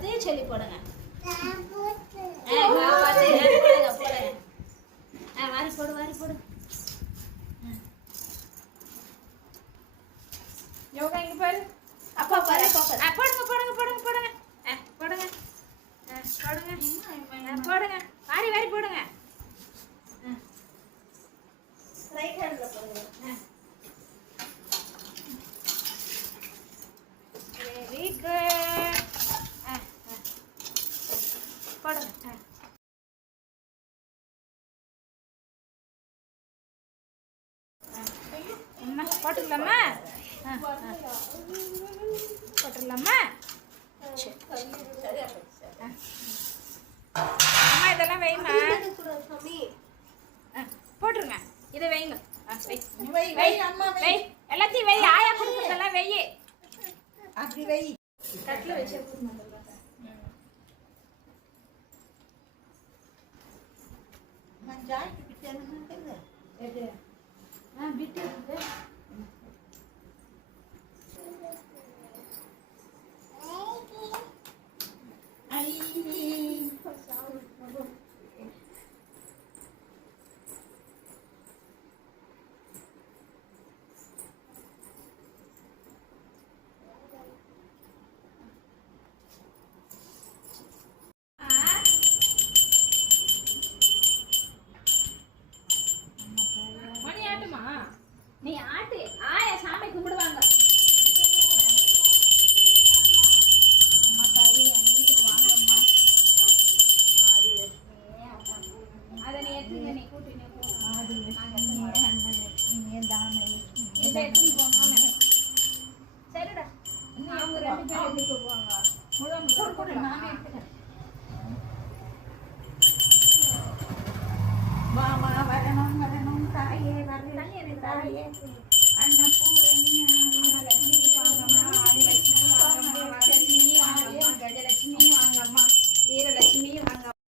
பார்த்து சொல்லி போடுங்க. போடுங்க போடுங்க. வாரி போடு வாரி போடு. யோகா இங்க பாரு. அப்பா பாரு போடுங்க போடுங்க போடுங்க போடுங்க போடுங்க போடுங்க போடுங்க வாரி வாரி போடுங்க. ரைட் ஹேண்ட்ல போடுங்க. Very good. போடுங்க. அம்மா போட்டுக்கலாமா? போட்டுடலாமா? அம்மா இதெல்லாம் வைமா. போட்டுருங்க. இதை வைங்க. வை எல்லாத்தையும் வை. ஆயா கொடுக்குறதெல்லாம் வை. அப்படி வை. கட்டில் வச்சு ಬಿಟ್ಟು நீ ஆட்டு. ஆயா சாமி கும்பிடுவாங்க. அம்மா தாயி என் வீட்டுக்கு வாங்கம்மா. அதை நீ எடுத்துங்க. நீ கூட்டினே இதை எடுத்துன்னு போங்க. சரிடா. அவங்க 2 பேரும் எடுத்துட்டு போவாங்க. முழு நானே எடுத்துக்கிறேன். வாமா வரணும் வரணும் தாயே வரணும் தாயே அண்ணா பூரணி